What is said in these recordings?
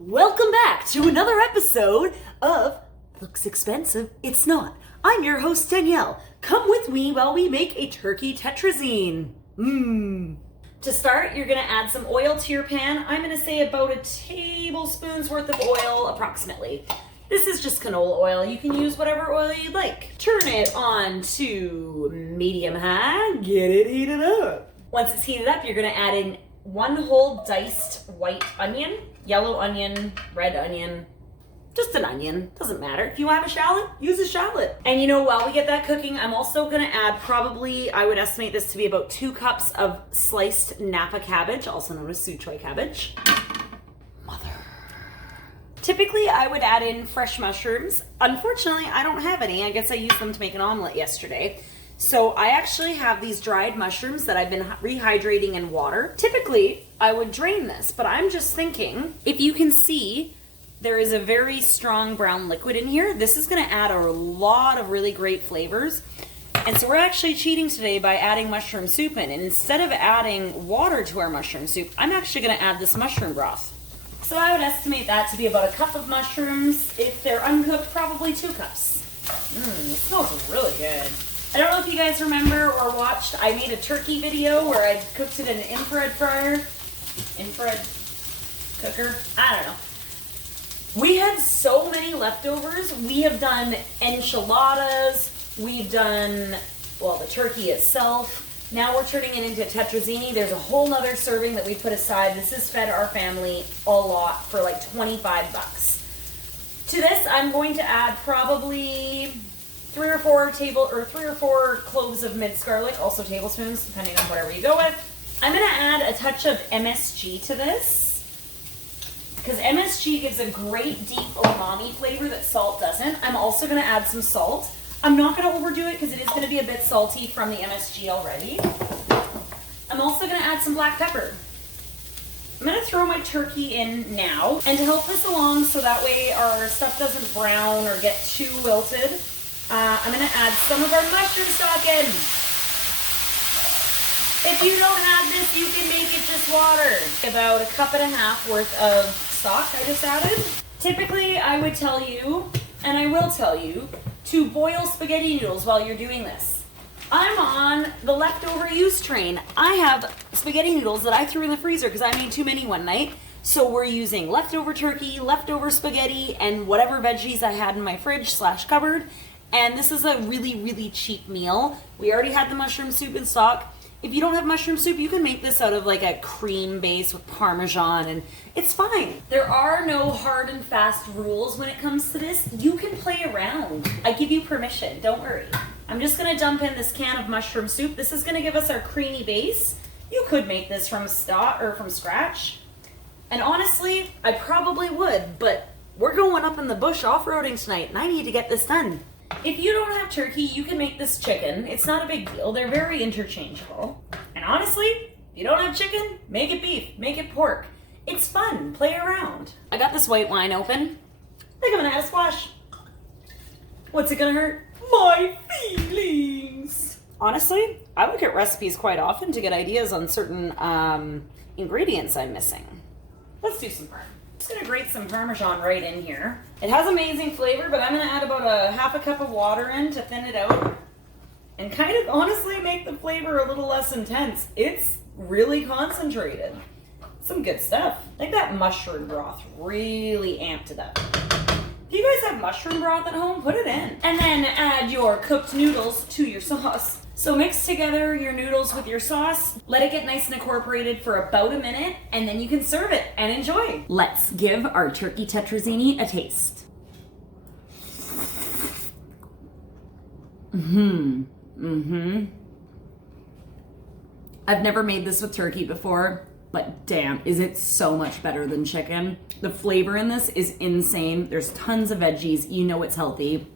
Welcome back to another episode of Looks Expensive, It's Not. I'm your host, Danielle. Come with me while we make a turkey tetrazzini. To start, you're going to add some oil to your pan. I'm going to say about a tablespoon's worth of oil, approximately. This is just canola oil. You can use whatever oil you'd like. Turn it on to medium-high. Get it heated up. Once it's heated up, you're going to add in one whole diced white onion, yellow onion, red onion, just an onion, doesn't matter. If you have a shallot, use a shallot. And while we get that cooking, I'm also gonna add probably, I would estimate this to be about 2 cups of sliced Napa cabbage, also known as Suchoy cabbage. Mother. Typically, I would add in fresh mushrooms. Unfortunately, I don't have any. I guess I used them to make an omelet yesterday. So I actually have these dried mushrooms that I've been rehydrating in water. Typically, I would drain this, but I'm just thinking, if you can see, there is a very strong brown liquid in here. This is gonna add a lot of really great flavors. And so we're actually cheating today by adding mushroom soup in. And instead of adding water to our mushroom soup, I'm actually gonna add this mushroom broth. So I would estimate that to be about a cup of mushrooms. If they're uncooked, probably 2 cups. It smells really good. I don't know if you guys remember or watched, I made a turkey video where I cooked it in an infrared fryer. Infrared cooker? I don't know. We had so many leftovers. We have done enchiladas. We've done, the turkey itself. Now we're turning it into tetrazzini. There's a whole nother serving that we put aside. This has fed our family a lot for like $25. To this, I'm going to add probably 3 or 4 cloves of minced garlic, also tablespoons, depending on whatever you go with. I'm gonna add a touch of MSG to this, because MSG gives a great deep umami flavor that salt doesn't. I'm also gonna add some salt. I'm not gonna overdo it because it is gonna be a bit salty from the MSG already. I'm also gonna add some black pepper. I'm gonna throw my turkey in now, and to help this along so that way our stuff doesn't brown or get too wilted, I'm gonna add some of our mushroom stock in. If you don't have this, you can make it just water. About 1.5 cups worth of stock I just added. Typically, I would tell you, and I will tell you, to boil spaghetti noodles while you're doing this. I'm on the leftover use train. I have spaghetti noodles that I threw in the freezer because I made too many one night. So we're using leftover turkey, leftover spaghetti, and whatever veggies I had in my fridge/cupboard. And this is a really, really cheap meal. We already had the mushroom soup in stock. If you don't have mushroom soup, you can make this out of like a cream base with Parmesan, and it's fine. There are no hard and fast rules when it comes to this. You can play around. I give you permission, don't worry. I'm just gonna dump in this can of mushroom soup. This is gonna give us our creamy base. You could make this from stock or from scratch. And honestly, I probably would, but we're going up in the bush off-roading tonight, and I need to get this done. If you don't have turkey, you can make this chicken. It's not a big deal. They're very interchangeable. And honestly, if you don't have chicken, make it beef, make it pork. It's fun. Play around. I got this white wine open. I think I'm gonna add a splash. What's it gonna hurt? My feelings. Honestly, I look at recipes quite often to get ideas on certain ingredients I'm missing. Let's do some parm. Just gonna grate some Parmesan right in here. It has amazing flavor, but I'm gonna add about 1/2 cup of water in to thin it out and kind of honestly make the flavor a little less intense. It's really concentrated. Some good stuff. I think that mushroom broth really amped it up. If you guys have mushroom broth at home, put it in. And then add your cooked noodles to your sauce. So mix together your noodles with your sauce, let it get nice and incorporated for about a minute, and then you can serve it and enjoy. Let's give our turkey tetrazzini a taste. I've never made this with turkey before, but damn, is it so much better than chicken. The flavor in this is insane. There's tons of veggies. You know it's healthy.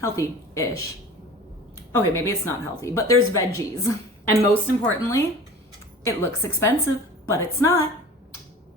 Healthy-ish. Okay, maybe it's not healthy, but there's veggies. And most importantly, it looks expensive, but it's not.